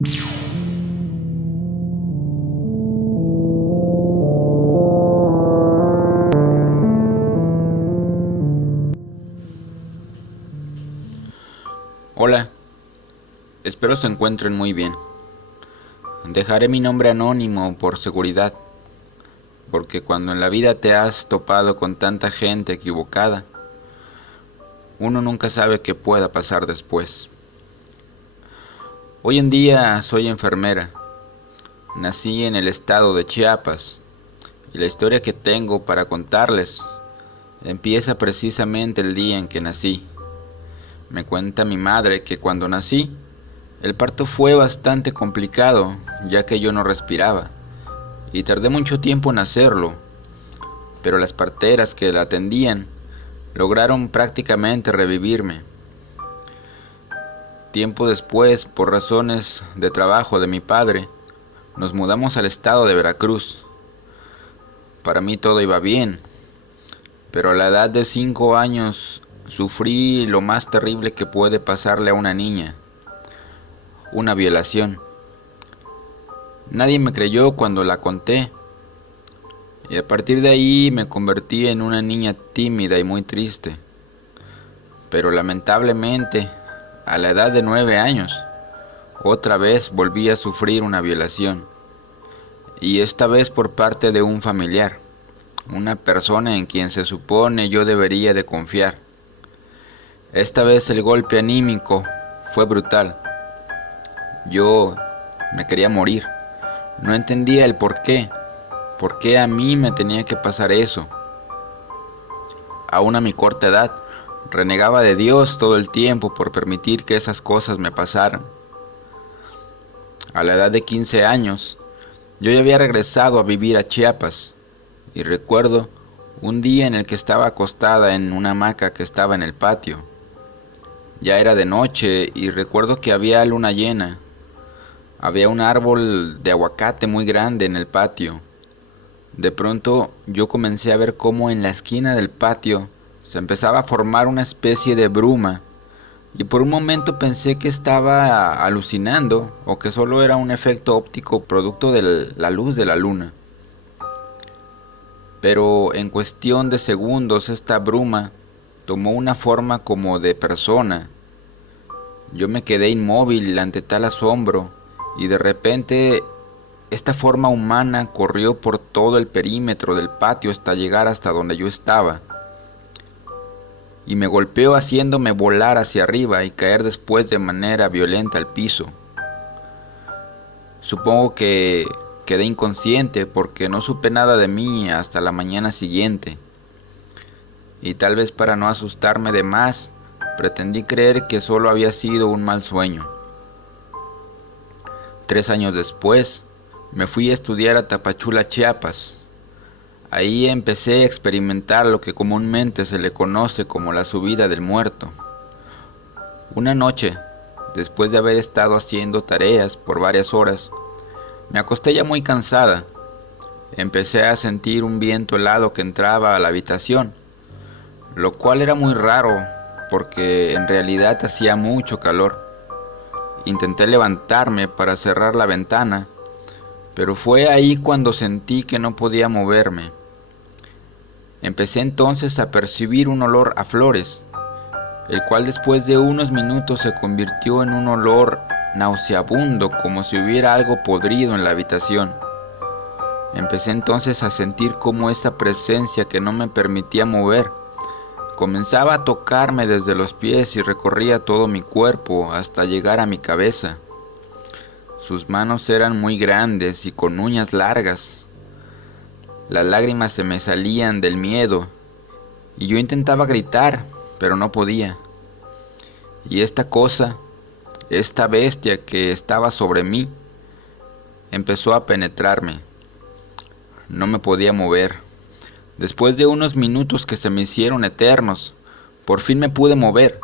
Hola, espero se encuentren muy bien. Dejaré mi nombre anónimo por seguridad, porque cuando en la vida te has topado con tanta gente equivocada, uno nunca sabe qué pueda pasar después. Hoy en día soy enfermera. Nací en el estado de Chiapas y la historia que tengo para contarles empieza precisamente el día en que nací. Me cuenta mi madre que cuando nací, el parto fue bastante complicado, ya que yo no respiraba, y tardé mucho tiempo en hacerlo, pero las parteras que la atendían lograron prácticamente revivirme. Tiempo después, por razones de trabajo de mi padre, nos mudamos al estado de Veracruz. Para mí todo iba bien, pero a la edad de 5 años sufrí lo más terrible que puede pasarle a una niña, una violación. Nadie me creyó cuando la conté, y a partir de ahí me convertí en una niña tímida y muy triste. Pero lamentablemente, a la edad de 9 años, otra vez volví a sufrir una violación, y esta vez por parte de un familiar, una persona en quien se supone yo debería de confiar. Esta vez el golpe anímico fue brutal. Yo me quería morir. No entendía el por qué a mí me tenía que pasar eso. Aún a mi corta edad, renegaba de Dios todo el tiempo por permitir que esas cosas me pasaran. A la edad de 15 años, yo ya había regresado a vivir a Chiapas, y recuerdo un día en el que estaba acostada en una hamaca que estaba en el patio. Ya era de noche y recuerdo que había luna llena. Había un árbol de aguacate muy grande en el patio. De pronto yo comencé a ver cómo en la esquina del patio se empezaba a formar una especie de bruma, y por un momento pensé que estaba alucinando o que solo era un efecto óptico producto de la luz de la luna. Pero en cuestión de segundos esta bruma tomó una forma como de persona. Yo me quedé inmóvil ante tal asombro, y de repente esta forma humana corrió por todo el perímetro del patio hasta llegar hasta donde yo estaba, y me golpeó haciéndome volar hacia arriba y caer después de manera violenta al piso. Supongo que quedé inconsciente porque no supe nada de mí hasta la mañana siguiente, y tal vez para no asustarme de más, pretendí creer que solo había sido un mal sueño. 3 años después, me fui a estudiar a Tapachula, Chiapas. Ahí empecé a experimentar lo que comúnmente se le conoce como la subida del muerto. Una noche, después de haber estado haciendo tareas por varias horas, me acosté ya muy cansada. Empecé a sentir un viento helado que entraba a la habitación, lo cual era muy raro porque en realidad hacía mucho calor. Intenté levantarme para cerrar la ventana, pero fue ahí cuando sentí que no podía moverme. Empecé entonces a percibir un olor a flores, el cual después de unos minutos se convirtió en un olor nauseabundo, como si hubiera algo podrido en la habitación. Empecé entonces a sentir como esa presencia que no me permitía mover comenzaba a tocarme desde los pies y recorría todo mi cuerpo hasta llegar a mi cabeza. Sus manos eran muy grandes y con uñas largas. Las lágrimas se me salían del miedo y yo intentaba gritar, pero no podía. Y esta cosa, esta bestia que estaba sobre mí, empezó a penetrarme. No me podía mover. Después de unos minutos que se me hicieron eternos, por fin me pude mover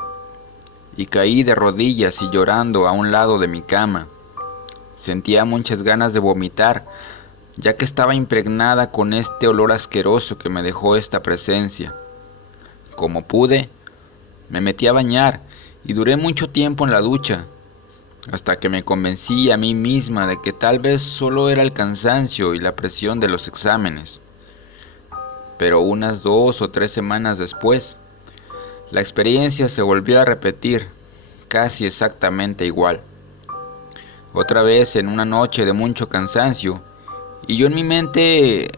y caí de rodillas y llorando a un lado de mi cama. Sentía muchas ganas de vomitar, ya que estaba impregnada con este olor asqueroso que me dejó esta presencia. Como pude, me metí a bañar y duré mucho tiempo en la ducha. hasta que me convencí a mí misma de que tal vez solo era el cansancio y la presión de los exámenes. Pero unas 2 o 3 semanas después, la experiencia se volvió a repetir, casi exactamente igual. Otra vez en una noche de mucho cansancio, y yo en mi mente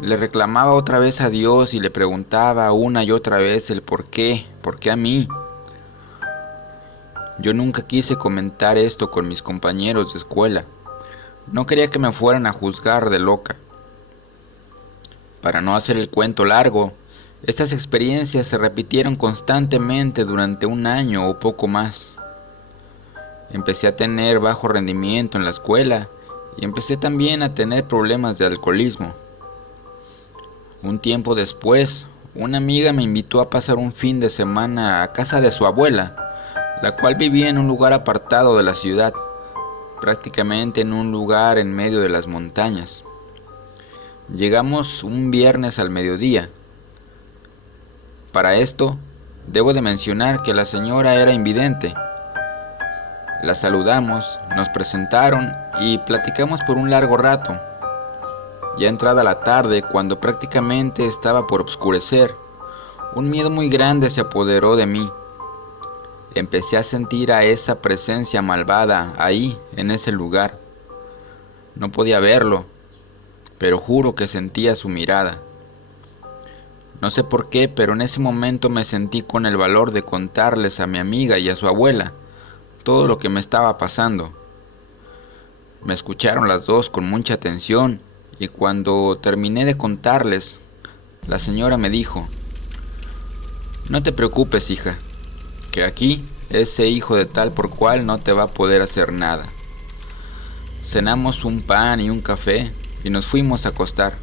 le reclamaba otra vez a Dios y le preguntaba una y otra vez el por qué a mí. Yo nunca quise comentar esto con mis compañeros de escuela. No quería que me fueran a juzgar de loca. Para no hacer el cuento largo, estas experiencias se repitieron constantemente durante un año o poco más. Empecé a tener bajo rendimiento en la escuela y empecé también a tener problemas de alcoholismo. Un tiempo después, una amiga me invitó a pasar un fin de semana a casa de su abuela, la cual vivía en un lugar apartado de la ciudad, prácticamente en un lugar en medio de las montañas. Llegamos un viernes al mediodía. Para esto, debo de mencionar que la señora era invidente. La saludamos, nos presentaron y platicamos por un largo rato. Ya entrada la tarde, cuando prácticamente estaba por oscurecer, un miedo muy grande se apoderó de mí. Empecé a sentir a esa presencia malvada ahí, en ese lugar. No podía verlo, pero juro que sentía su mirada. No sé por qué, pero en ese momento me sentí con el valor de contarles a mi amiga y a su abuela todo lo que me estaba pasando. Me escucharon las dos con mucha atención y cuando terminé de contarles, la señora me dijo: "No te preocupes, hija, que aquí ese hijo de tal por cual no te va a poder hacer nada". Cenamos un pan y un café y nos fuimos a acostar.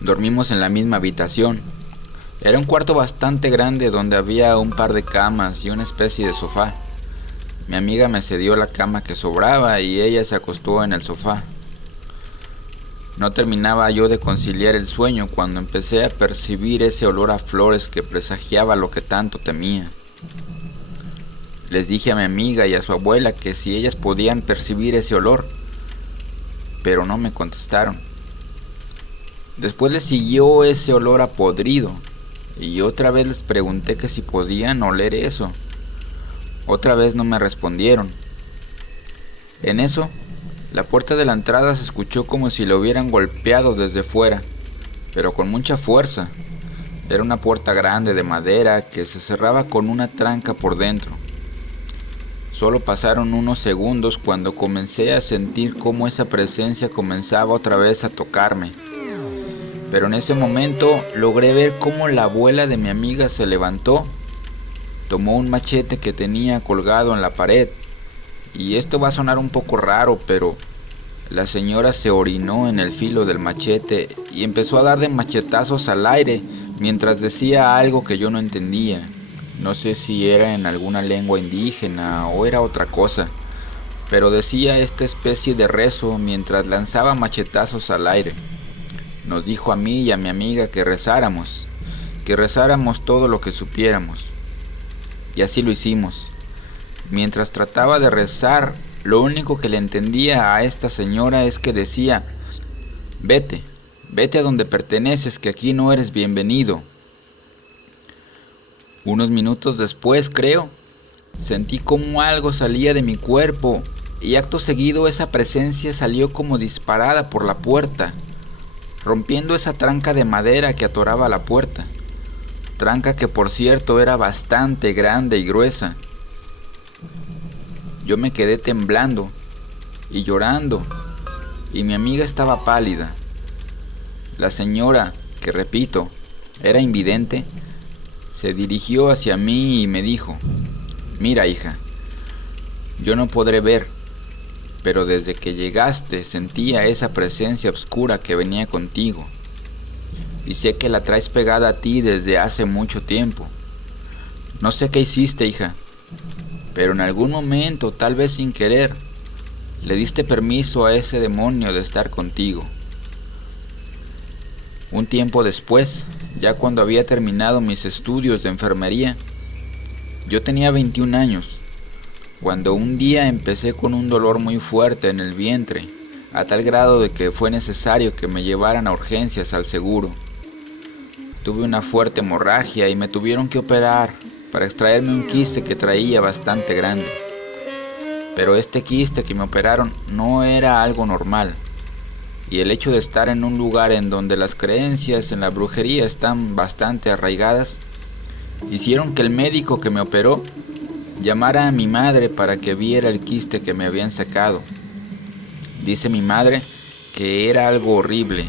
Dormimos en la misma habitación. Era un cuarto bastante grande donde había un par de camas y una especie de sofá. Mi amiga me cedió la cama que sobraba y ella se acostó en el sofá. No terminaba yo de conciliar el sueño cuando empecé a percibir ese olor a flores que presagiaba lo que tanto temía. Les dije a mi amiga y a su abuela que si ellas podían percibir ese olor, pero no me contestaron. Después les siguió ese olor a podrido y otra vez les pregunté que si podían oler eso. Otra vez no me respondieron. En eso, la puerta de la entrada se escuchó como si lo hubieran golpeado desde fuera, pero con mucha fuerza. Era una puerta grande de madera que se cerraba con una tranca por dentro. Solo pasaron unos segundos cuando comencé a sentir cómo esa presencia comenzaba otra vez a tocarme. Pero en ese momento logré ver cómo la abuela de mi amiga se levantó, tomó un machete que tenía colgado en la pared. Y esto va a sonar un poco raro, pero la señora se orinó en el filo del machete y empezó a dar de machetazos al aire mientras decía algo que yo no entendía. No sé si era en alguna lengua indígena o era otra cosa, pero decía esta especie de rezo mientras lanzaba machetazos al aire. Nos dijo a mí y a mi amiga que rezáramos todo lo que supiéramos. Y así lo hicimos. Mientras trataba de rezar, lo único que le entendía a esta señora es que decía: vete a donde perteneces, que aquí no eres bienvenido. Unos minutos después, creo, sentí como algo salía de mi cuerpo y acto seguido esa presencia salió como disparada por la puerta, rompiendo esa tranca de madera que atoraba la puerta. Tranca que por cierto era bastante grande y gruesa. Yo me quedé temblando y llorando, y mi amiga estaba pálida. La señora, que repito, era invidente, se dirigió hacia mí y me dijo: mira, hija, yo no podré ver, pero desde que llegaste sentía esa presencia oscura que venía contigo, y sé que la traes pegada a ti desde hace mucho tiempo. No sé qué hiciste, hija, pero en algún momento, tal vez sin querer, le diste permiso a ese demonio de estar contigo. Un tiempo después, ya cuando había terminado mis estudios de enfermería, yo tenía 21 años. cuando un día empecé con un dolor muy fuerte en el vientre, a tal grado de que fue necesario que me llevaran a urgencias al seguro. Tuve una fuerte hemorragia y me tuvieron que operar para extraerme un quiste que traía bastante grande. Pero este quiste que me operaron no era algo normal, y el hecho de estar en un lugar en donde las creencias en la brujería están bastante arraigadas, hicieron que el médico que me operó llamara a mi madre para que viera el quiste que me habían sacado. Dice mi madre que era algo horrible,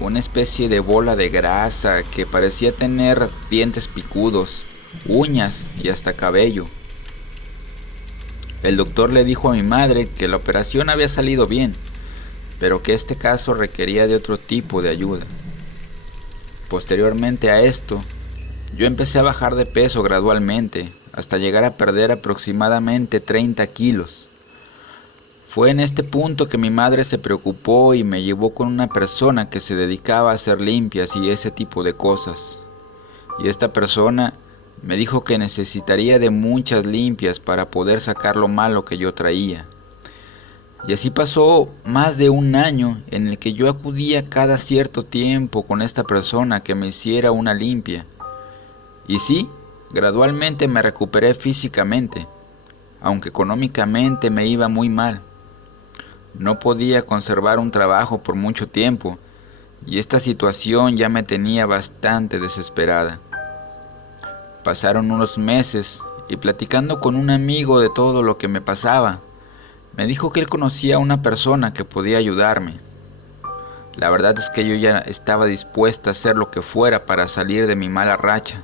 una especie de bola de grasa que parecía tener dientes picudos, uñas y hasta cabello. El doctor le dijo a mi madre que la operación había salido bien, pero que este caso requería de otro tipo de ayuda. Posteriormente a esto, yo empecé a bajar de peso gradualmente, hasta llegar a perder aproximadamente 30 kilos. Fue en este punto que mi madre se preocupó y me llevó con una persona que se dedicaba a hacer limpias y ese tipo de cosas. Y esta persona me dijo que necesitaría de muchas limpias para poder sacar lo malo que yo traía. Y así pasó más de un año en el que yo acudía cada cierto tiempo con esta persona que me hiciera una limpia. Y sí, gradualmente me recuperé físicamente, aunque económicamente me iba muy mal. No podía conservar un trabajo por mucho tiempo, y esta situación ya me tenía bastante desesperada. Pasaron unos meses, y platicando con un amigo de todo lo que me pasaba, me dijo que él conocía a una persona que podía ayudarme. La verdad es que yo ya estaba dispuesta a hacer lo que fuera para salir de mi mala racha.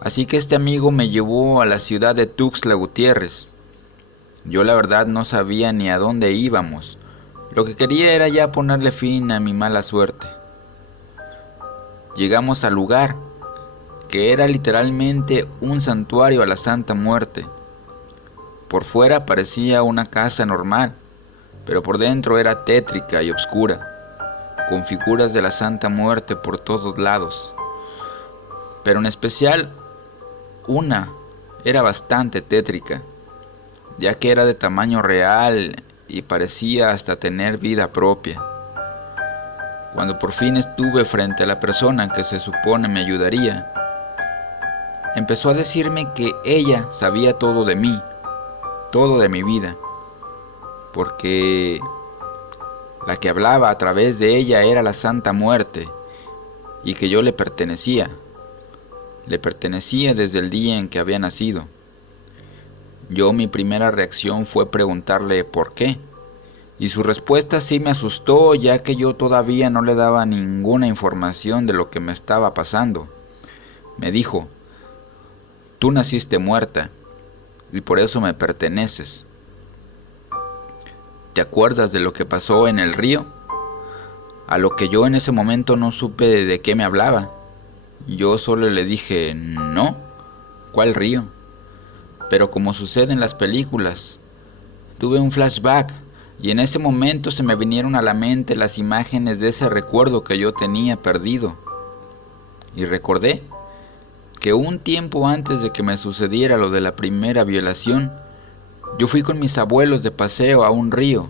Así que este amigo me llevó a la ciudad de Tuxtla Gutiérrez. Yo la verdad no sabía ni a dónde íbamos. Lo que quería era ya ponerle fin a mi mala suerte. Llegamos al lugar, que era literalmente un santuario a la Santa Muerte. Por fuera parecía una casa normal, pero por dentro era tétrica y oscura, con figuras de la Santa Muerte por todos lados. Pero en especial, una era bastante tétrica, ya que era de tamaño real y parecía hasta tener vida propia. Cuando por fin estuve frente a la persona que se supone me ayudaría, empezó a decirme que ella sabía todo de mí, todo de mi vida, porque la que hablaba a través de ella era la Santa Muerte, y que yo le pertenecía desde el día en que había nacido. Mi primera reacción fue preguntarle por qué, y su respuesta sí me asustó, ya que yo todavía no le daba ninguna información de lo que me estaba pasando. Me dijo: tú naciste muerta, y por eso me perteneces. ¿Te acuerdas de lo que pasó en el río? A lo que yo en ese momento no supe de qué me hablaba. Yo solo le dije: no, ¿cuál río? Pero como sucede en las películas, tuve un flashback y en ese momento se me vinieron a la mente las imágenes de ese recuerdo que yo tenía perdido. Y recordé que un tiempo antes de que me sucediera lo de la primera violación, yo fui con mis abuelos de paseo a un río,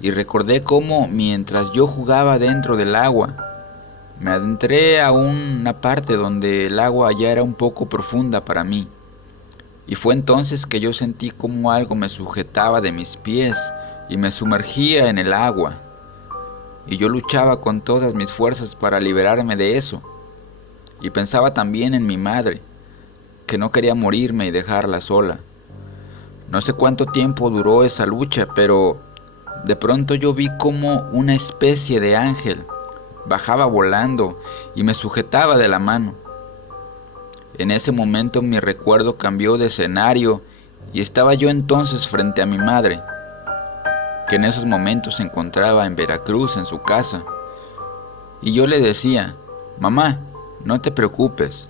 y recordé cómo mientras yo jugaba dentro del agua, me adentré a una parte donde el agua ya era un poco profunda para mí, y fue entonces que yo sentí como algo me sujetaba de mis pies y me sumergía en el agua, y yo luchaba con todas mis fuerzas para liberarme de eso. Y pensaba también en mi madre, que no quería morirme y dejarla sola. No sé cuánto tiempo duró esa lucha, pero de pronto yo vi como una especie de ángel bajaba volando y me sujetaba de la mano. En ese momento mi recuerdo cambió de escenario y estaba yo entonces frente a mi madre, que en esos momentos se encontraba en Veracruz en su casa. Y yo le decía: mamá, no te preocupes,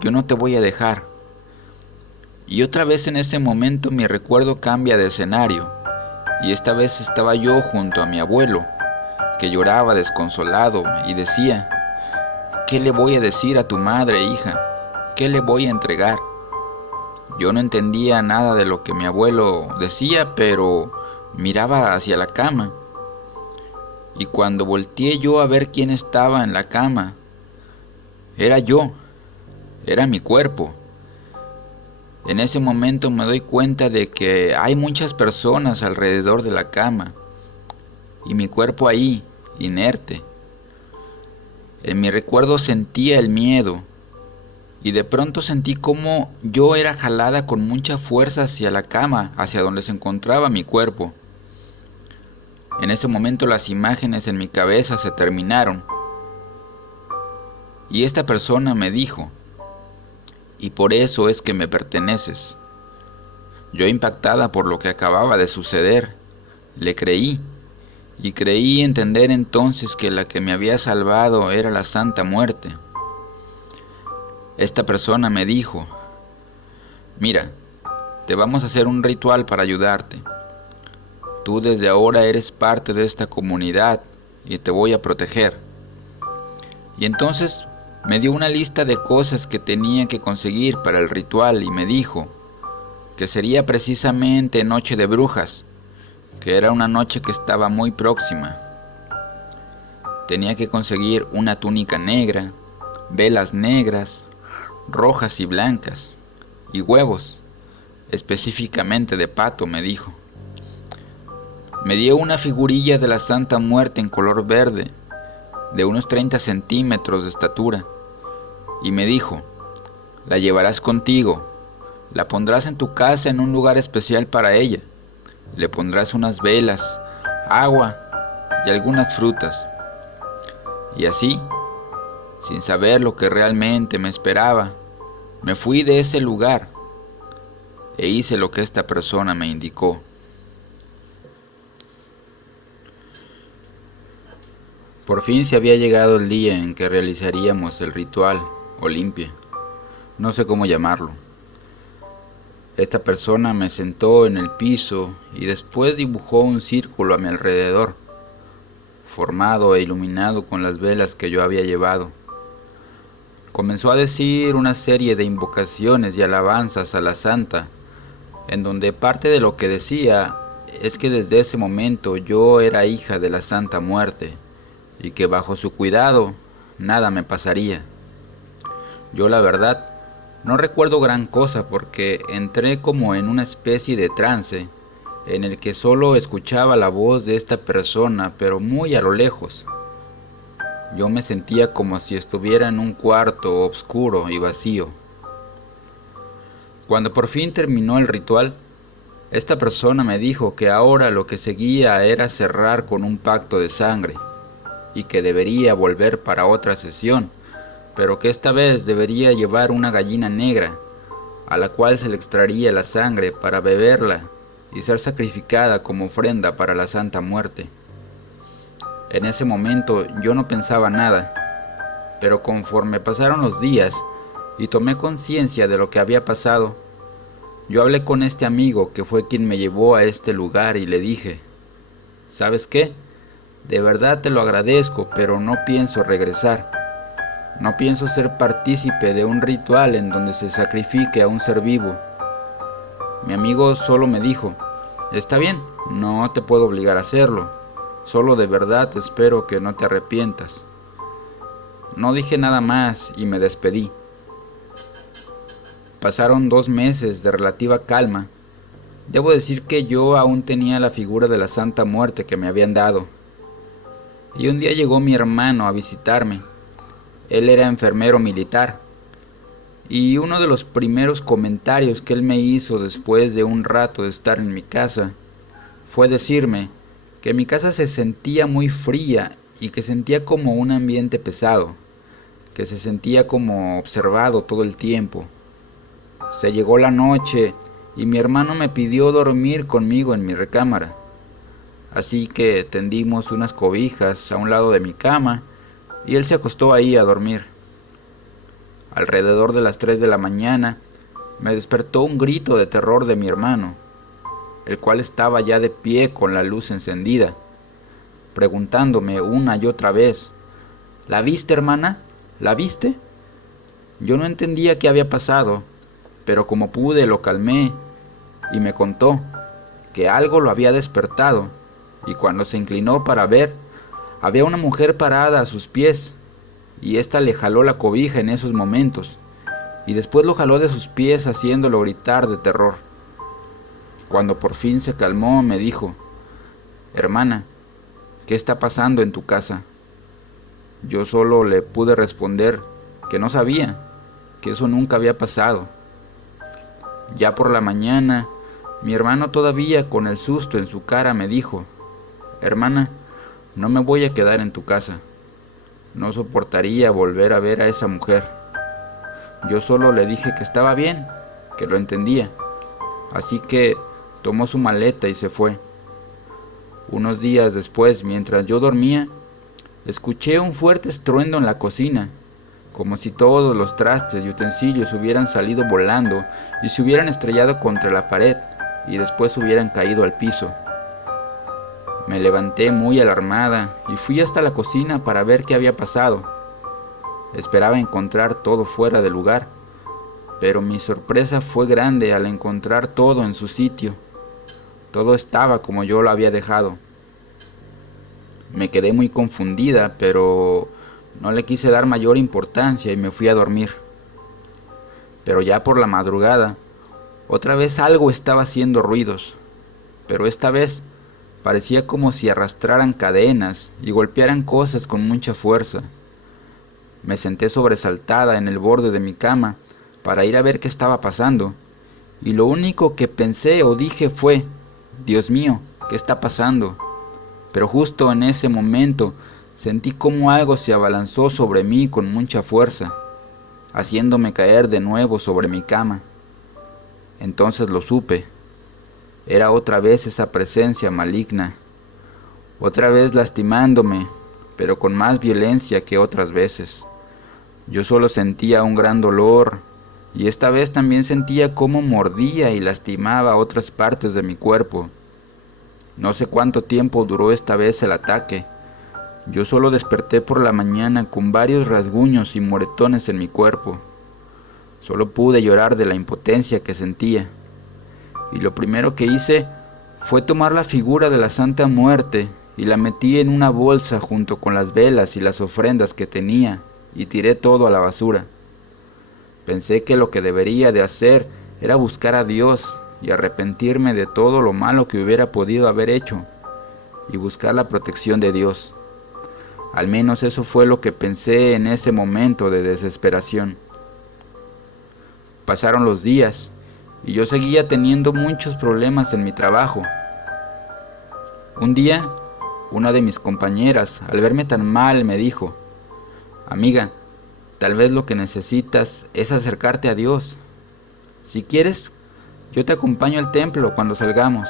yo no te voy a dejar. Y otra vez en ese momento mi recuerdo cambia de escenario, y esta vez estaba yo junto a mi abuelo, que lloraba desconsolado y decía: ¿qué le voy a decir a tu madre, hija? ¿Qué le voy a entregar? Yo no entendía nada de lo que mi abuelo decía, pero miraba hacia la cama. Y cuando volteé yo a ver quién estaba en la cama, era yo, era mi cuerpo. En ese momento me doy cuenta de que hay muchas personas alrededor de la cama y mi cuerpo ahí, inerte. En mi recuerdo sentía el miedo y de pronto sentí como yo era jalada con mucha fuerza hacia la cama, hacia donde se encontraba mi cuerpo. En ese momento las imágenes en mi cabeza se terminaron y esta persona me dijo: y por eso es que me perteneces. Yo, impactada por lo que acababa de suceder, le creí, y creí entender entonces que la que me había salvado era la Santa Muerte. Esta persona me dijo: mira, te vamos a hacer un ritual para ayudarte. Tú desde ahora eres parte de esta comunidad y te voy a proteger. Y entonces me dio una lista de cosas que tenía que conseguir para el ritual y me dijo que sería precisamente Noche de Brujas, que era una noche que estaba muy próxima. Tenía que conseguir una túnica negra, velas negras, rojas y blancas, y huevos, específicamente de pato, me dijo. Me dio una figurilla de la Santa Muerte en color verde, de unos 30 centímetros de estatura, y me dijo: la llevarás contigo, la pondrás en tu casa en un lugar especial para ella, le pondrás unas velas, agua y algunas frutas. Y así, sin saber lo que realmente me esperaba, me fui de ese lugar e hice lo que esta persona me indicó. Por fin se había llegado el día en que realizaríamos el ritual o limpia, no sé cómo llamarlo. Esta persona me sentó en el piso y después dibujó un círculo a mi alrededor, formado e iluminado con las velas que yo había llevado. Comenzó a decir una serie de invocaciones y alabanzas a la santa, en donde parte de lo que decía es que desde ese momento yo era hija de la Santa Muerte y que bajo su cuidado nada me pasaría. Yo, la verdad, no recuerdo gran cosa porque entré como en una especie de trance en el que solo escuchaba la voz de esta persona, pero muy a lo lejos. Yo me sentía como si estuviera en un cuarto oscuro y vacío. Cuando por fin terminó el ritual, esta persona me dijo que ahora lo que seguía era cerrar con un pacto de sangre y que debería volver para otra sesión, pero que esta vez debería llevar una gallina negra, a la cual se le extraería la sangre para beberla y ser sacrificada como ofrenda para la Santa Muerte. En ese momento yo no pensaba nada, pero conforme pasaron los días y tomé conciencia de lo que había pasado, yo hablé con este amigo que fue quien me llevó a este lugar y le dije: ¿sabes qué? De verdad te lo agradezco, pero no pienso regresar. No pienso ser partícipe de un ritual en donde se sacrifique a un ser vivo. Mi amigo solo me dijo: está bien, no te puedo obligar a hacerlo, solo de verdad espero que no te arrepientas. No dije nada más y me despedí. Pasaron 2 meses de relativa calma. Debo decir que yo aún tenía la figura de la Santa Muerte que me habían dado. Y un día llegó mi hermano a visitarme. Él era enfermero militar, y uno de los primeros comentarios que él me hizo después de un rato de estar en mi casa fue decirme que mi casa se sentía muy fría y que sentía como un ambiente pesado, que se sentía como observado todo el tiempo. Se llegó la noche y mi hermano me pidió dormir conmigo en mi recámara, así que tendimos unas cobijas a un lado de mi cama y él se acostó ahí a dormir. Alrededor de las 3 de la mañana me despertó un grito de terror de mi hermano, el cual estaba ya de pie con la luz encendida, preguntándome una y otra vez: ¿la viste, hermana? ¿La viste? Yo no entendía qué había pasado, pero como pude lo calmé y me contó que algo lo había despertado, y cuando se inclinó para ver, había una mujer parada a sus pies, y ésta le jaló la cobija en esos momentos, y después lo jaló de sus pies haciéndolo gritar de terror. Cuando por fin se calmó, me dijo: «Hermana, ¿qué está pasando en tu casa?». Yo solo le pude responder que no sabía, que eso nunca había pasado. Ya por la mañana, mi hermano, todavía con el susto en su cara, me dijo: «Hermana, no me voy a quedar en tu casa. No soportaría volver a ver a esa mujer». Yo solo le dije que estaba bien, que lo entendía. Así que tomó su maleta y se fue. Unos días después, mientras yo dormía, escuché un fuerte estruendo en la cocina, como si todos los trastes y utensilios hubieran salido volando y se hubieran estrellado contra la pared y después hubieran caído al piso. Me levanté muy alarmada y fui hasta la cocina para ver qué había pasado. Esperaba encontrar todo fuera de lugar, pero mi sorpresa fue grande al encontrar todo en su sitio. Todo estaba como yo lo había dejado. Me quedé muy confundida, pero no le quise dar mayor importancia y me fui a dormir. Pero ya por la madrugada, otra vez algo estaba haciendo ruidos, pero esta vez parecía como si arrastraran cadenas y golpearan cosas con mucha fuerza. Me senté sobresaltada en el borde de mi cama para ir a ver qué estaba pasando, y lo único que pensé o dije fue: «Dios mío, ¿qué está pasando?». Pero justo en ese momento sentí como algo se abalanzó sobre mí con mucha fuerza, haciéndome caer de nuevo sobre mi cama. Entonces lo supe. Era otra vez esa presencia maligna, otra vez lastimándome, pero con más violencia que otras veces. Yo solo sentía un gran dolor, y esta vez también sentía cómo mordía y lastimaba otras partes de mi cuerpo. No sé cuánto tiempo duró esta vez el ataque. Yo solo desperté por la mañana con varios rasguños y moretones en mi cuerpo. Solo pude llorar de la impotencia que sentía. Y lo primero que hice fue tomar la figura de la Santa Muerte y la metí en una bolsa junto con las velas y las ofrendas que tenía, y tiré todo a la basura. Pensé que lo que debería de hacer era buscar a Dios y arrepentirme de todo lo malo que hubiera podido haber hecho, y buscar la protección de Dios. Al menos eso fue lo que pensé en ese momento de desesperación. Pasaron los días, y yo seguía teniendo muchos problemas en mi trabajo. Un día, una de mis compañeras, al verme tan mal, me dijo: «Amiga, tal vez lo que necesitas es acercarte a Dios. Si quieres, yo te acompaño al templo cuando salgamos.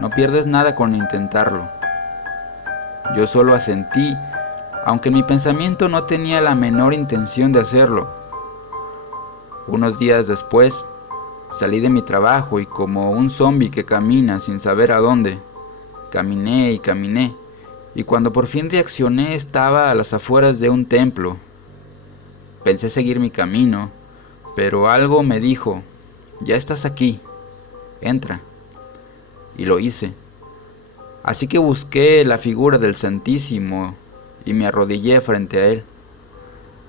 No pierdes nada con intentarlo». Yo solo asentí, aunque mi pensamiento no tenía la menor intención de hacerlo. Unos días después, salí de mi trabajo y, como un zombi que camina sin saber a dónde, caminé y caminé, y cuando por fin reaccioné estaba a las afueras de un templo. Pensé seguir mi camino, pero algo me dijo: «Ya estás aquí, entra». Y lo hice. Así que busqué la figura del Santísimo y me arrodillé frente a él.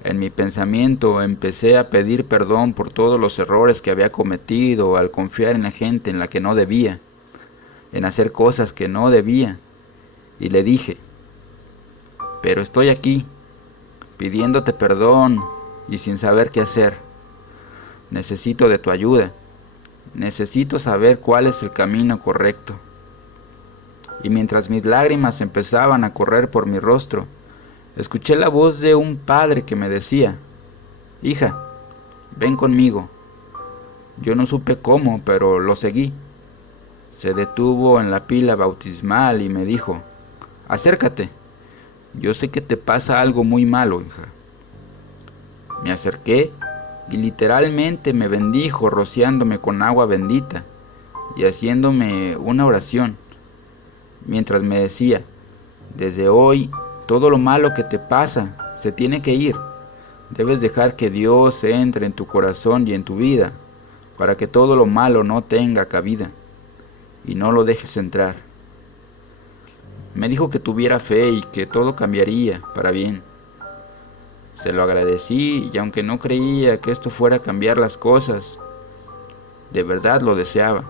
En mi pensamiento empecé a pedir perdón por todos los errores que había cometido al confiar en la gente en la que no debía, en hacer cosas que no debía, y le dije: «Pero estoy aquí, pidiéndote perdón y sin saber qué hacer. Necesito de tu ayuda. Necesito saber cuál es el camino correcto». Y mientras mis lágrimas empezaban a correr por mi rostro, escuché la voz de un padre que me decía: «Hija, ven conmigo». Yo no supe cómo, pero lo seguí. Se detuvo en la pila bautismal y me dijo: «Acércate. Yo sé que te pasa algo muy malo, hija». Me acerqué y literalmente me bendijo, rociándome con agua bendita y haciéndome una oración, mientras me decía: «Desde hoy, todo lo malo que te pasa se tiene que ir. Debes dejar que Dios entre en tu corazón y en tu vida, para que todo lo malo no tenga cabida y no lo dejes entrar. Me dijo que tuviera fe y que todo cambiaría para bien. Se lo agradecí y aunque no creía que esto fuera a cambiar las cosas, de verdad lo deseaba.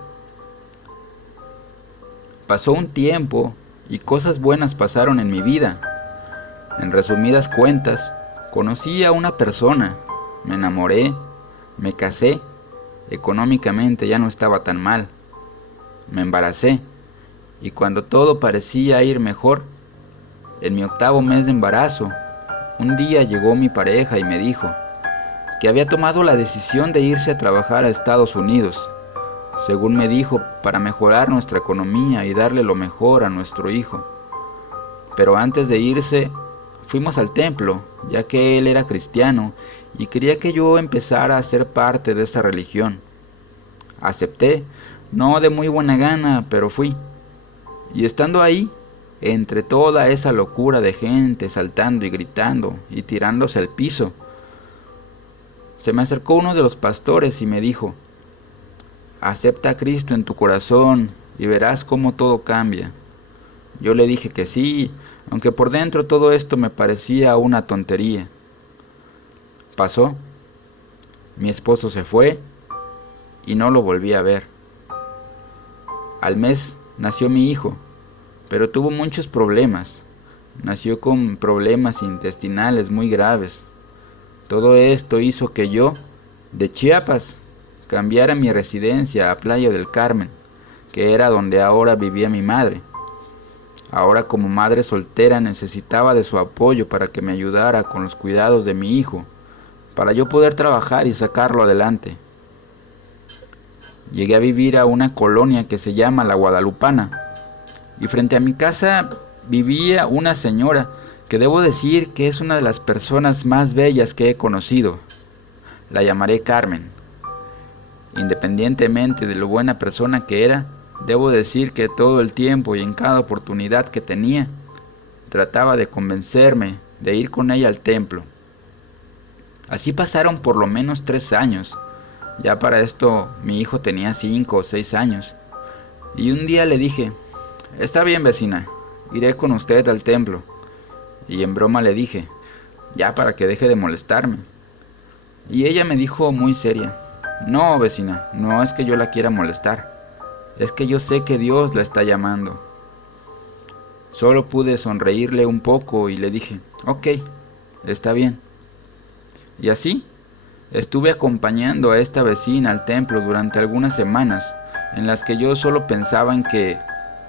Pasó un tiempo y cosas buenas pasaron en mi vida. En resumidas cuentas, conocí a una persona, me enamoré, me casé, económicamente ya no estaba tan mal, me embaracé y cuando todo parecía ir mejor, en mi 8º mes de embarazo, un día llegó mi pareja y me dijo que había tomado la decisión de irse a trabajar a Estados Unidos, según me dijo, para mejorar nuestra economía y darle lo mejor a nuestro hijo. Pero antes de irse, fuimos al templo, ya que él era cristiano y quería que yo empezara a ser parte de esa religión. Acepté, no de muy buena gana, pero fui. Y estando ahí, entre toda esa locura de gente saltando y gritando y tirándose al piso, se me acercó uno de los pastores y me dijo: acepta a Cristo en tu corazón y verás cómo todo cambia. Yo le dije que sí, aunque por dentro todo esto me parecía una tontería. Pasó, mi esposo se fue y no lo volví a ver. Al mes nació mi hijo, pero tuvo muchos problemas. Nació con problemas intestinales muy graves. Todo esto hizo que yo, de Chiapas, cambiara mi residencia a Playa del Carmen, que era donde ahora vivía mi madre. Ahora, como madre soltera, necesitaba de su apoyo para que me ayudara con los cuidados de mi hijo, para yo poder trabajar y sacarlo adelante. Llegué a vivir a una colonia que se llama La Guadalupana, y frente a mi casa vivía una señora que debo decir que es una de las personas más bellas que he conocido. La llamaré Carmen. Independientemente de lo buena persona que era, debo decir que todo el tiempo y en cada oportunidad que tenía, trataba de convencerme de ir con ella al templo. Así pasaron por lo menos 3 años. Ya para esto mi hijo tenía 5 o 6 años. Y un día le dije: está bien, vecina, iré con usted al templo. Y en broma le dije: ya para que deje de molestarme. Y ella me dijo muy seria: no, vecina, no es que yo la quiera molestar, es que yo sé que Dios la está llamando. Solo pude sonreírle un poco y le dije: ok, está bien. Y así, estuve acompañando a esta vecina al templo durante algunas semanas, en las que yo solo pensaba en que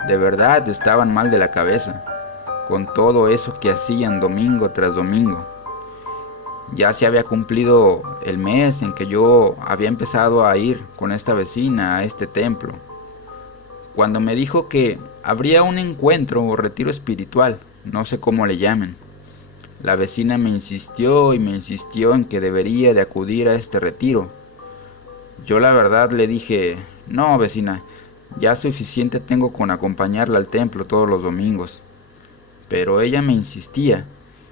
de verdad estaban mal de la cabeza, con todo eso que hacían domingo tras domingo. Ya se había cumplido el mes en que yo había empezado a ir con esta vecina a este templo, cuando me dijo que habría un encuentro o retiro espiritual, no sé cómo le llamen. La vecina me insistió y me insistió en que debería de acudir a este retiro. Yo la verdad le dije: no, vecina, ya suficiente tengo con acompañarla al templo todos los domingos. Pero ella me insistía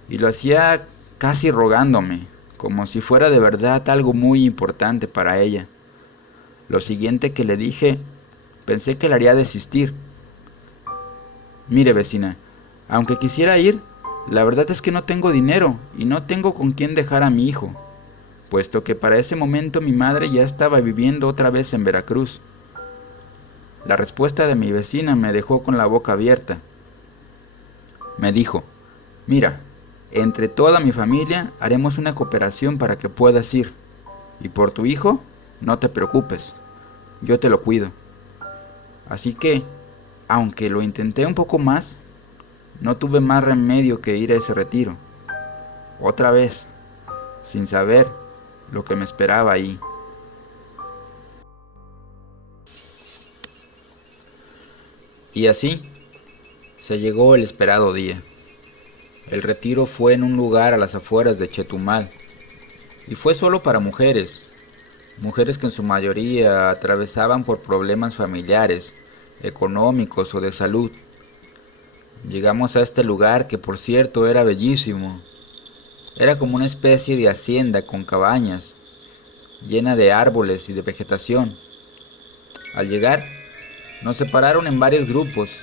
y lo hacía casi rogándome, como si fuera de verdad algo muy importante para ella. Lo siguiente que le dije, pensé que la haría desistir. Mire, vecina, aunque quisiera ir, la verdad es que no tengo dinero y no tengo con quién dejar a mi hijo, puesto que para ese momento mi madre ya estaba viviendo otra vez en Veracruz. La respuesta de mi vecina me dejó con la boca abierta. Me dijo: mira, entre toda mi familia haremos una cooperación para que puedas ir, y por tu hijo, no te preocupes, yo te lo cuido. Así que, aunque lo intenté un poco más, no tuve más remedio que ir a ese retiro, otra vez, sin saber lo que me esperaba ahí. Y así se llegó el esperado día. El retiro fue en un lugar a las afueras de Chetumal, y fue solo para mujeres que en su mayoría atravesaban por problemas familiares, económicos o de salud. Llegamos a este lugar que, por cierto, era bellísimo. Era como una especie de hacienda con cabañas, llena de árboles y de vegetación. Al llegar, nos separaron en varios grupos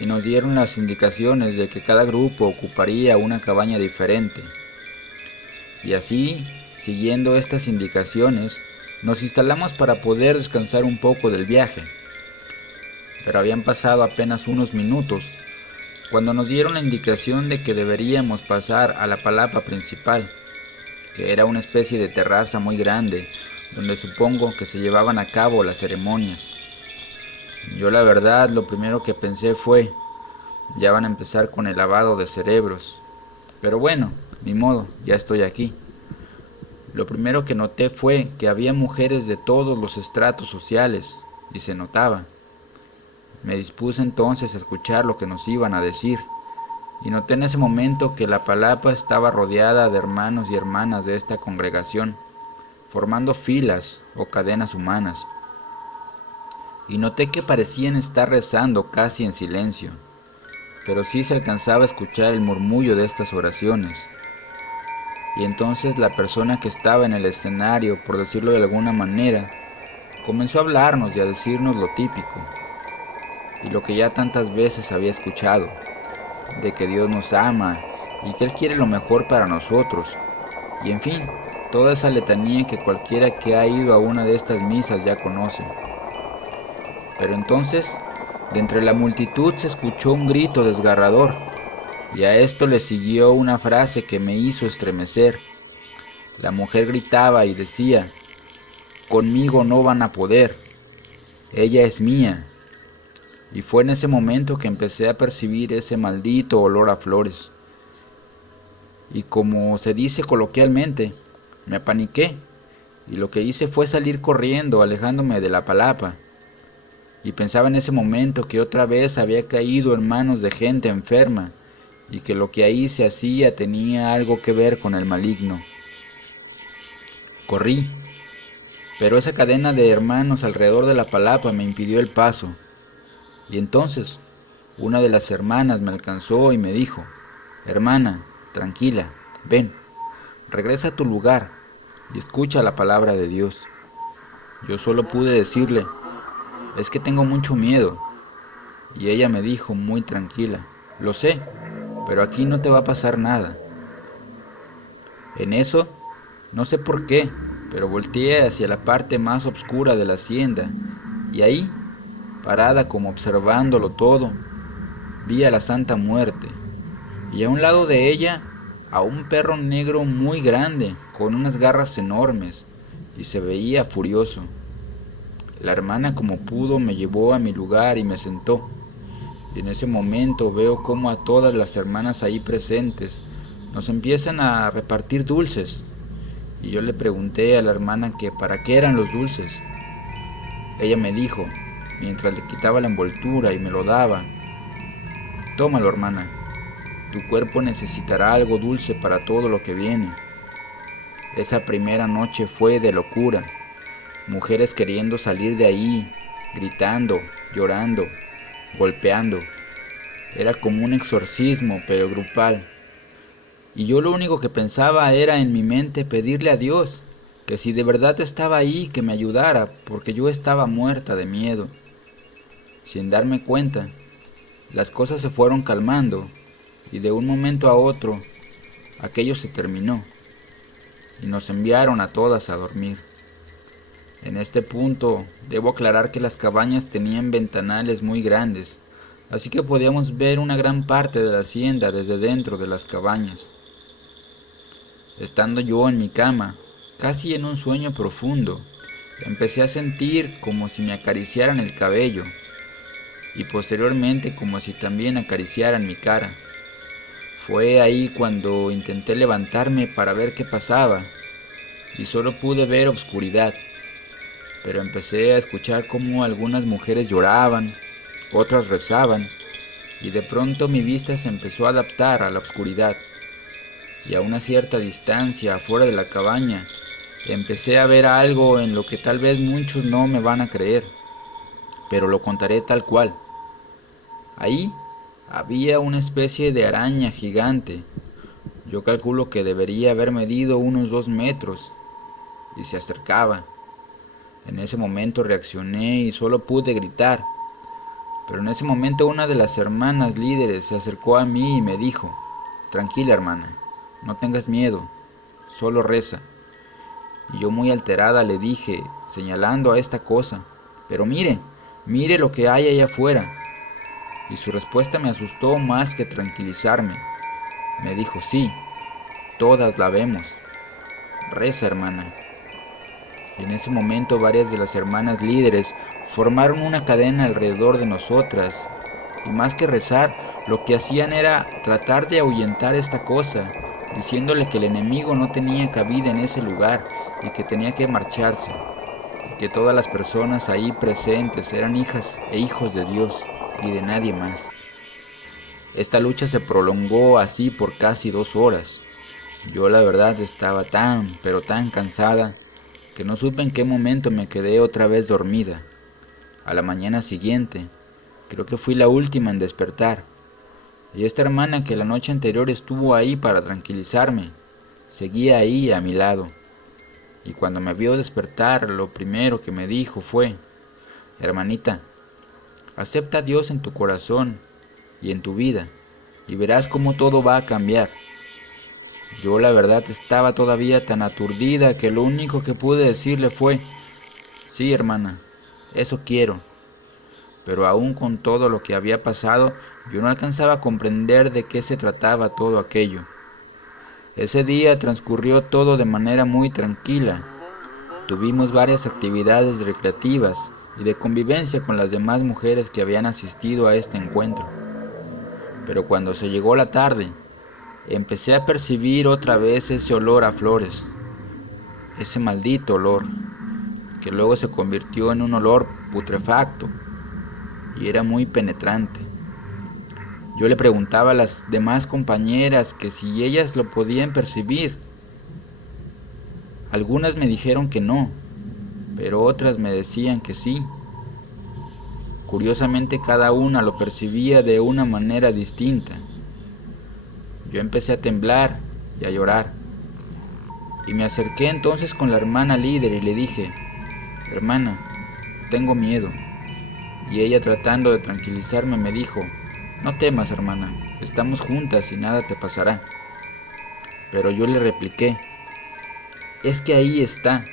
y nos dieron las indicaciones de que cada grupo ocuparía una cabaña diferente. Y así, siguiendo estas indicaciones, nos instalamos para poder descansar un poco del viaje. Pero habían pasado apenas unos minutos cuando nos dieron la indicación de que deberíamos pasar a la palapa principal, que era una especie de terraza muy grande, donde supongo que se llevaban a cabo las ceremonias. Yo la verdad lo primero que pensé fue, ya van a empezar con el lavado de cerebros. Pero bueno, ni modo, ya estoy aquí. Lo primero que noté fue que había mujeres de todos los estratos sociales, y se notaba. Me dispuse entonces a escuchar lo que nos iban a decir, y noté en ese momento que la palapa estaba rodeada de hermanos y hermanas de esta congregación, formando filas o cadenas humanas. Y noté que parecían estar rezando casi en silencio, pero sí se alcanzaba a escuchar el murmullo de estas oraciones. Y entonces la persona que estaba en el escenario, por decirlo de alguna manera, comenzó a hablarnos y a decirnos lo típico, y lo que ya tantas veces había escuchado, de que Dios nos ama y que Él quiere lo mejor para nosotros, y en fin, toda esa letanía que cualquiera que ha ido a una de estas misas ya conoce. Pero entonces, de entre la multitud se escuchó un grito desgarrador, y a esto le siguió una frase que me hizo estremecer. La mujer gritaba y decía, conmigo no van a poder, ella es mía. Y fue en ese momento que empecé a percibir ese maldito olor a flores. Y como se dice coloquialmente, me apaniqué, y lo que hice fue salir corriendo, alejándome de la palapa. Y pensaba en ese momento que otra vez había caído en manos de gente enferma, y que lo que ahí se hacía tenía algo que ver con el maligno. Corrí, pero esa cadena de hermanos alrededor de la palapa me impidió el paso. Y entonces, una de las hermanas me alcanzó y me dijo, hermana, tranquila, ven, regresa a tu lugar y escucha la palabra de Dios. Yo solo pude decirle, es que tengo mucho miedo. Y ella me dijo muy tranquila, lo sé, pero aquí no te va a pasar nada. En eso, no sé por qué, pero volteé hacia la parte más oscura de la hacienda, y ahí, parada como observándolo todo, vi a la Santa Muerte, y a un lado de ella, a un perro negro muy grande, con unas garras enormes, y se veía furioso. La hermana como pudo me llevó a mi lugar y me sentó, y en ese momento veo cómo a todas las hermanas ahí presentes nos empiezan a repartir dulces, y yo le pregunté a la hermana que para qué eran los dulces. Ella me dijo, mientras le quitaba la envoltura y me lo daba, tómalo, hermana, tu cuerpo necesitará algo dulce para todo lo que viene. Esa primera noche fue de locura, mujeres queriendo salir de ahí, gritando, llorando, golpeando. Era como un exorcismo, pero grupal. Y yo lo único que pensaba era en mi mente pedirle a Dios que si de verdad estaba ahí, que me ayudara, porque yo estaba muerta de miedo. Sin darme cuenta, las cosas se fueron calmando y de un momento a otro aquello se terminó y nos enviaron a todas a dormir. En este punto debo aclarar que las cabañas tenían ventanales muy grandes, así que podíamos ver una gran parte de la hacienda desde dentro de las cabañas. Estando yo en mi cama, casi en un sueño profundo, empecé a sentir como si me acariciaran el cabello y posteriormente como si también acariciaran mi cara. Fue ahí cuando intenté levantarme para ver qué pasaba y solo pude ver oscuridad, pero empecé a escuchar cómo algunas mujeres lloraban, otras rezaban, y de pronto mi vista se empezó a adaptar a la oscuridad, y a una cierta distancia afuera de la cabaña empecé a ver algo en lo que tal vez muchos no me van a creer, pero lo contaré tal cual. Ahí había una especie de araña gigante. Yo calculo que debería haber medido unos 2 metros, y se acercaba. En ese momento reaccioné y solo pude gritar. Pero en ese momento una de las hermanas líderes se acercó a mí y me dijo: tranquila, hermana, no tengas miedo, solo reza. Y yo, muy alterada, le dije, señalando a esta cosa: pero mire lo que hay allá afuera. Y su respuesta me asustó más que tranquilizarme. Me dijo: sí, todas la vemos. Reza, hermana. Y en ese momento varias de las hermanas líderes formaron una cadena alrededor de nosotras, y más que rezar, lo que hacían era tratar de ahuyentar esta cosa, diciéndole que el enemigo no tenía cabida en ese lugar y que tenía que marcharse, y que todas las personas ahí presentes eran hijas e hijos de Dios y de nadie más. Esta lucha se prolongó así por casi 2 horas. Yo, la verdad, estaba tan, pero tan cansada, que no supe en qué momento me quedé otra vez dormida. A la mañana siguiente, creo que fui la última en despertar, y esta hermana que la noche anterior estuvo ahí para tranquilizarme, seguía ahí a mi lado. Y cuando me vio despertar, lo primero que me dijo fue: hermanita, acepta a Dios en tu corazón y en tu vida, y verás cómo todo va a cambiar. Yo, la verdad, estaba todavía tan aturdida que lo único que pude decirle fue: sí, hermana, eso quiero. Pero aún con todo lo que había pasado, yo no alcanzaba a comprender de qué se trataba todo aquello. Ese día transcurrió todo de manera muy tranquila. Tuvimos varias actividades recreativas y de convivencia con las demás mujeres que habían asistido a este encuentro. Pero cuando se llegó la tarde, empecé a percibir otra vez ese olor a flores, ese maldito olor, que luego se convirtió en un olor putrefacto y era muy penetrante. Yo le preguntaba a las demás compañeras que si ellas lo podían percibir. Algunas me dijeron que no, pero otras me decían que sí. Curiosamente, cada una lo percibía de una manera distinta. Yo empecé a temblar y a llorar, y me acerqué entonces con la hermana líder y le dije: hermana, tengo miedo. Y ella, tratando de tranquilizarme, me dijo: no temas, hermana, estamos juntas y nada te pasará. Pero yo le repliqué: es que ahí está.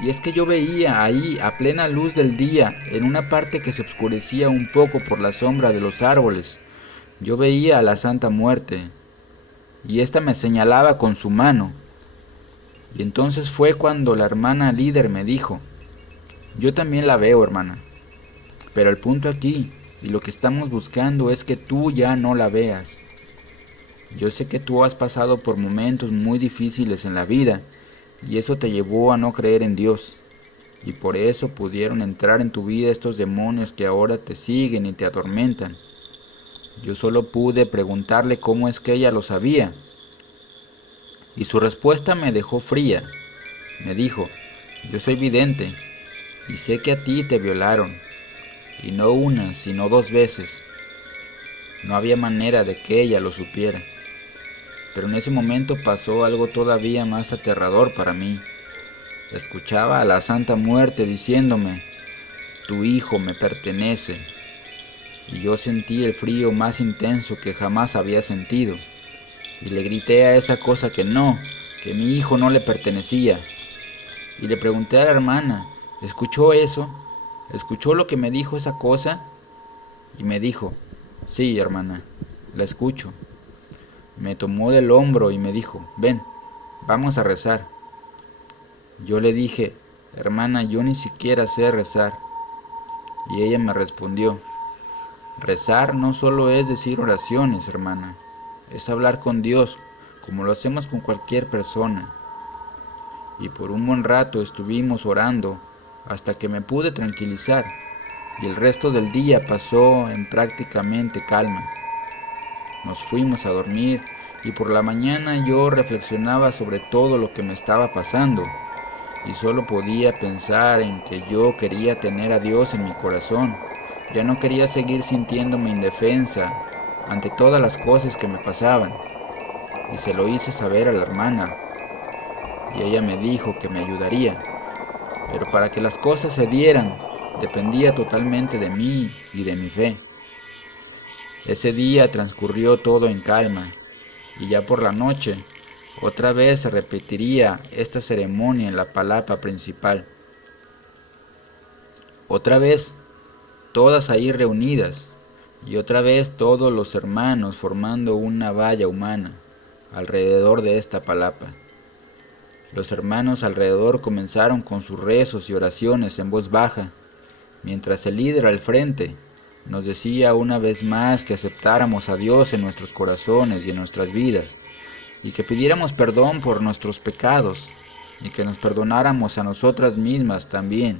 Y es que yo veía ahí, a plena luz del día, en una parte que se oscurecía un poco por la sombra de los árboles, yo veía a la Santa Muerte, y ésta me señalaba con su mano. Y entonces fue cuando la hermana líder me dijo: yo también la veo, hermana, pero el punto aquí, y lo que estamos buscando, es que tú ya no la veas. Yo sé que tú has pasado por momentos muy difíciles en la vida, y eso te llevó a no creer en Dios, y por eso pudieron entrar en tu vida estos demonios que ahora te siguen y te atormentan. Yo solo pude preguntarle cómo es que ella lo sabía, y su respuesta me dejó fría. Me dijo: yo soy vidente, y sé que a ti te violaron, y no una, sino 2 veces. No había manera de que ella lo supiera. Pero en ese momento pasó algo todavía más aterrador para mí. Escuchaba a la Santa Muerte diciéndome: tu hijo me pertenece. Y yo sentí el frío más intenso que jamás había sentido. Y le grité a esa cosa que no, que mi hijo no le pertenecía. Y le pregunté a la hermana: ¿escuchó eso? ¿Escuchó lo que me dijo esa cosa? Y me dijo: sí, hermana, la escucho. Me tomó del hombro y me dijo: ven, vamos a rezar. Yo le dije: hermana, yo ni siquiera sé rezar. Y ella me respondió: rezar no solo es decir oraciones, hermana, es hablar con Dios, como lo hacemos con cualquier persona. Y por un buen rato estuvimos orando hasta que me pude tranquilizar, y el resto del día pasó en prácticamente calma. Nos fuimos a dormir y por la mañana yo reflexionaba sobre todo lo que me estaba pasando y solo podía pensar en que yo quería tener a Dios en mi corazón. Ya no quería seguir sintiéndome indefensa ante todas las cosas que me pasaban, y se lo hice saber a la hermana. y ella me dijo que me ayudaría, pero para que las cosas se dieran, dependía totalmente de mí y de mi fe. Ese día transcurrió todo en calma, y ya por la noche, otra vez se repetiría esta ceremonia en la palapa principal. Otra vez, todas ahí reunidas, y otra vez todos los hermanos formando una valla humana alrededor de esta palapa. Los hermanos alrededor comenzaron con sus rezos y oraciones en voz baja, mientras el líder al frente nos decía una vez más que aceptáramos a Dios en nuestros corazones y en nuestras vidas, y que pidiéramos perdón por nuestros pecados, y que nos perdonáramos a nosotras mismas también.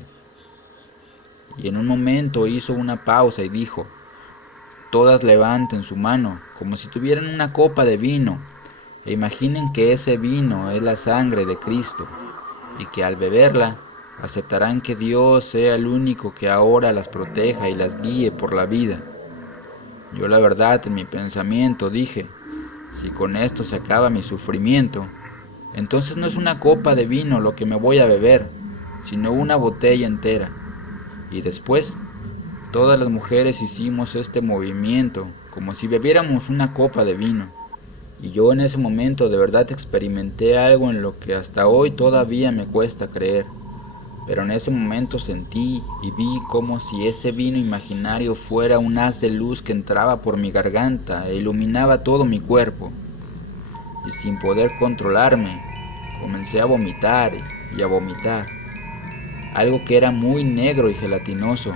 Y en un momento hizo una pausa y dijo: todas levanten su mano, como si tuvieran una copa de vino, e imaginen que ese vino es la sangre de Cristo, y que al beberla, aceptarán que Dios sea el único que ahora las proteja y las guíe por la vida. Yo la verdad en mi pensamiento dije: si con esto se acaba mi sufrimiento, entonces no es una copa de vino lo que me voy a beber, sino una botella entera. Y después, todas las mujeres hicimos este movimiento, como si bebiéramos una copa de vino. Y yo en ese momento de verdad experimenté algo en lo que hasta hoy todavía me cuesta creer. Pero en ese momento sentí y vi como si ese vino imaginario fuera un haz de luz que entraba por mi garganta e iluminaba todo mi cuerpo. Y sin poder controlarme, comencé a vomitar y a vomitar. Algo que era muy negro y gelatinoso.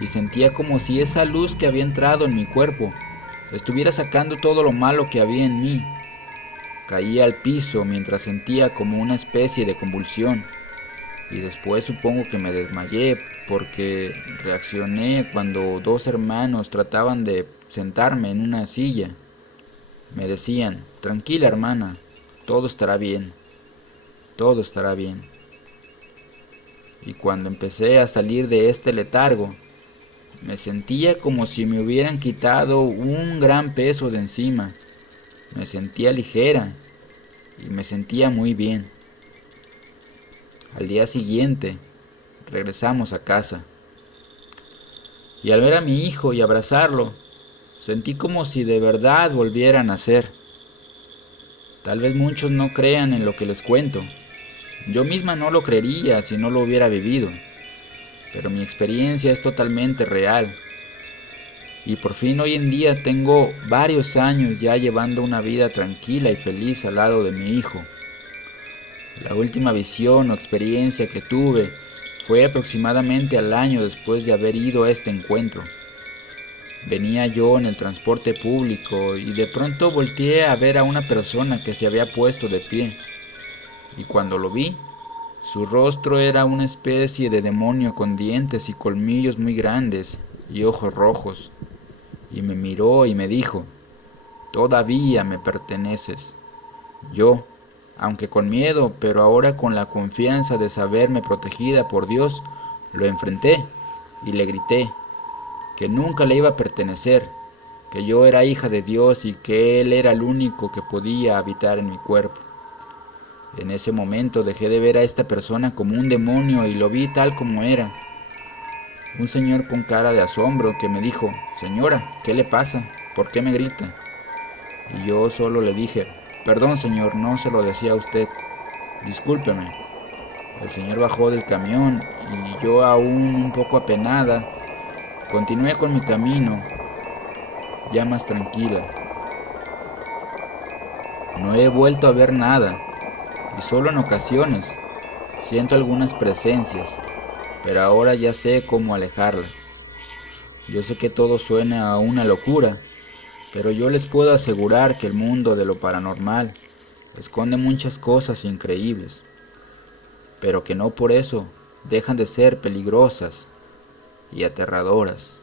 Y sentía como si esa luz que había entrado en mi cuerpo estuviera sacando todo lo malo que había en mí. Caía al piso mientras sentía como una especie de convulsión. Y después supongo que me desmayé porque reaccioné cuando dos hermanos trataban de sentarme en una silla. Me decían: tranquila hermana, todo estará bien, todo estará bien. Y cuando empecé a salir de este letargo, me sentía como si me hubieran quitado un gran peso de encima. Me sentía ligera y me sentía muy bien. Al día siguiente, regresamos a casa. Y al ver a mi hijo y abrazarlo, sentí como si de verdad volviera a nacer. Tal vez muchos no crean en lo que les cuento. Yo misma no lo creería si no lo hubiera vivido. Pero mi experiencia es totalmente real. Y por fin hoy en día tengo varios años ya llevando una vida tranquila y feliz al lado de mi hijo. La última visión o experiencia que tuve fue aproximadamente al año después de haber ido a este encuentro. Venía yo en el transporte público y de pronto volteé a ver a una persona que se había puesto de pie. Y cuando lo vi, su rostro era una especie de demonio con dientes y colmillos muy grandes y ojos rojos. Y me miró y me dijo: todavía me perteneces. Yo, aunque con miedo, pero ahora con la confianza de saberme protegida por Dios, lo enfrenté y le grité que nunca le iba a pertenecer, que yo era hija de Dios y que Él era el único que podía habitar en mi cuerpo. En ese momento dejé de ver a esta persona como un demonio y lo vi tal como era. Un señor con cara de asombro que me dijo: señora, ¿qué le pasa? ¿Por qué me grita? Y yo solo le dije: perdón señor, no se lo decía a usted, discúlpeme. El señor bajó del camión y yo, aún un poco apenada, continué con mi camino, ya más tranquila. No he vuelto a ver nada, y solo en ocasiones siento algunas presencias, pero ahora ya sé cómo alejarlas. Yo sé que todo suena a una locura, pero yo les puedo asegurar que el mundo de lo paranormal esconde muchas cosas increíbles, pero que no por eso dejan de ser peligrosas y aterradoras.